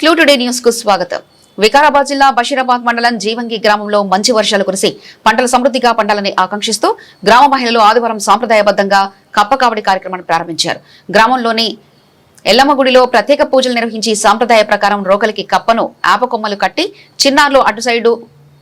Clue today news కు స్వాగతం. వికారాబాద్ జిల్లా బషీరాబాద్ మండలం జీవంగి గ్రామంలో మంచి వర్షాలు కురిసి పంటలు సమృద్ధిగా పండాలని ఆకాంక్షిస్తూ గ్రామ మహిళలు ఆదివారం సాంప్రదాయబద్ధంగా కప్పకావడి కార్యక్రమాన్ని ప్రారంభించారు. గ్రామంలోని ఎల్లమ్మ గుడిలో ప్రత్యేక పూజలు నిర్వహించి సాంప్రదాయ ప్రకారం రోకలికి కప్పను ఆపకొమ్మలు కట్టి చిన్నారులు అటు సైడు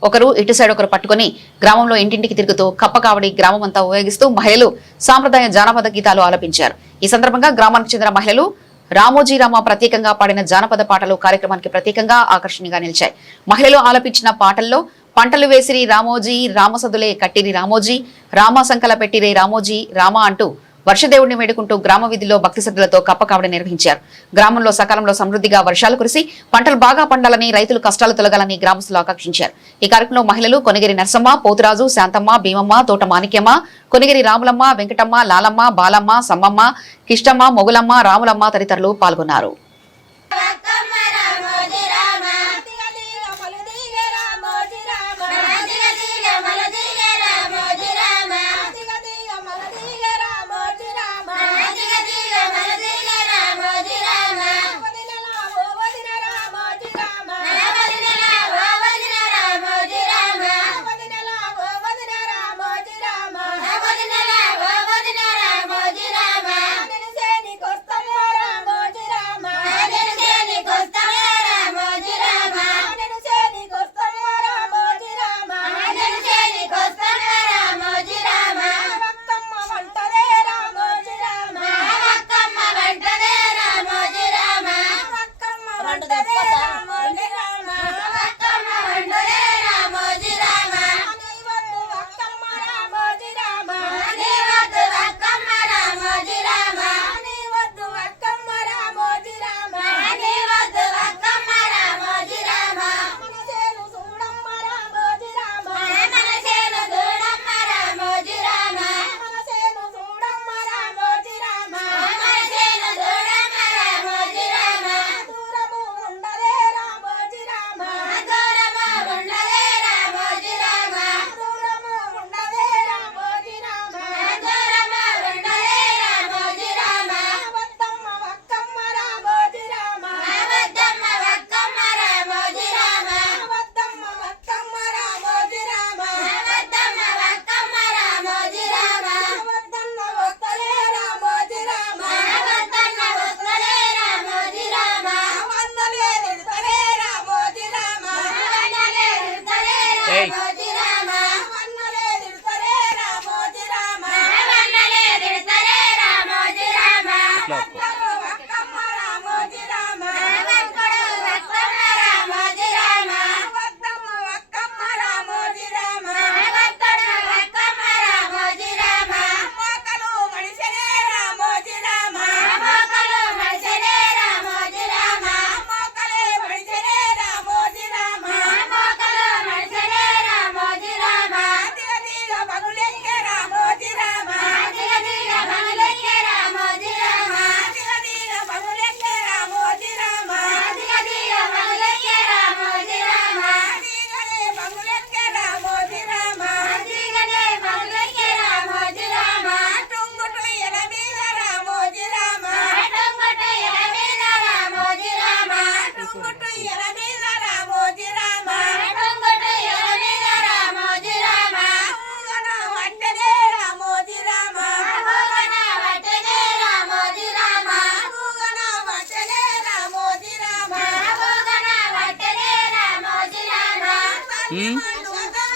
ఒకరు ఇటు సైడ్ ఒకరు పట్టుకుని గ్రామంలో ఇంటింటికి తిరుగుతూ కప్పకావడి గ్రామం అంతా ఉపయోగిస్తూ మహిళలు సాంప్రదాయ జానపద గీతాలు ఆలపించారు. ఈ సందర్భంగా గ్రామానికి చెందిన మహిళలు రామోజీరామ ప్రత్యేకంగా పాడిన జానపద పాటలు కార్యక్రమానికి ప్రత్యేకంగా ఆకర్షణీయంగా నిలిచాయి. మహిళలు ఆలపించిన పాటల్లో పంటలు వేసిరి రామోజీ, రామసదులే కట్టిరి రామోజీ, రామ సంకల పెట్టిరే రామోజీ రామ అంటూ వర్షదేవుడిని వేడుకుంటూ గ్రామ వీధిలో భక్తి శ్రద్ధలతో కప్పకావడి నిర్వహించారు. గ్రామంలో సకాలంలో సమృద్ధిగా వర్షాలు కురిసి పంటలు బాగా పండాలని, రైతులు కష్టాలు తొలగాలని గ్రామస్తులు ఆకాంక్షించారు. ఈ కార్యక్రమంలో మహిళలు కొనిగిరి నర్సమ్మ, పోతురాజు, శాంతమ్మ, భీమమ్మ, తోట మాణిక్యమ్మ, కొనిగిరి రాములమ్మ, వెంకటమ్మ, లాలమ్మ, బాలమ్మ, సమ్మమ్మ, కిష్టమ్మ, మొగులమ్మ, రాములమ్మ తదితరులు పాల్గొన్నారు.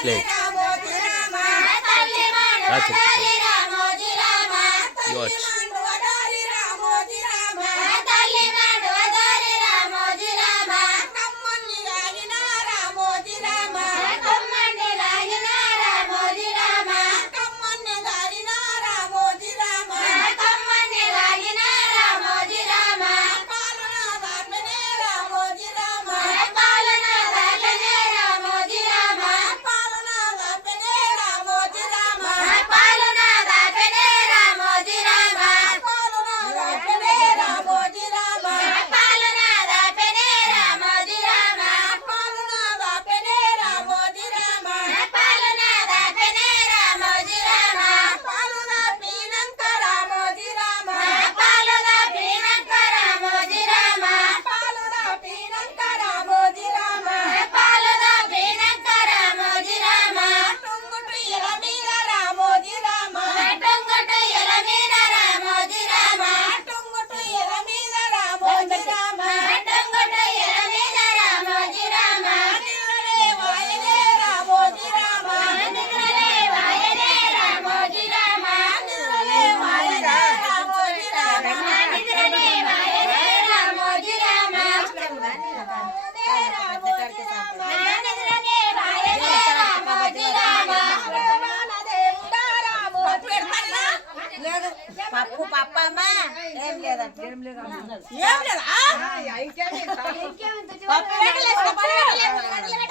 Play. పప్పమ్మ ఏం లేదంట ఏం లేదా పప్పు పెట్టలేదు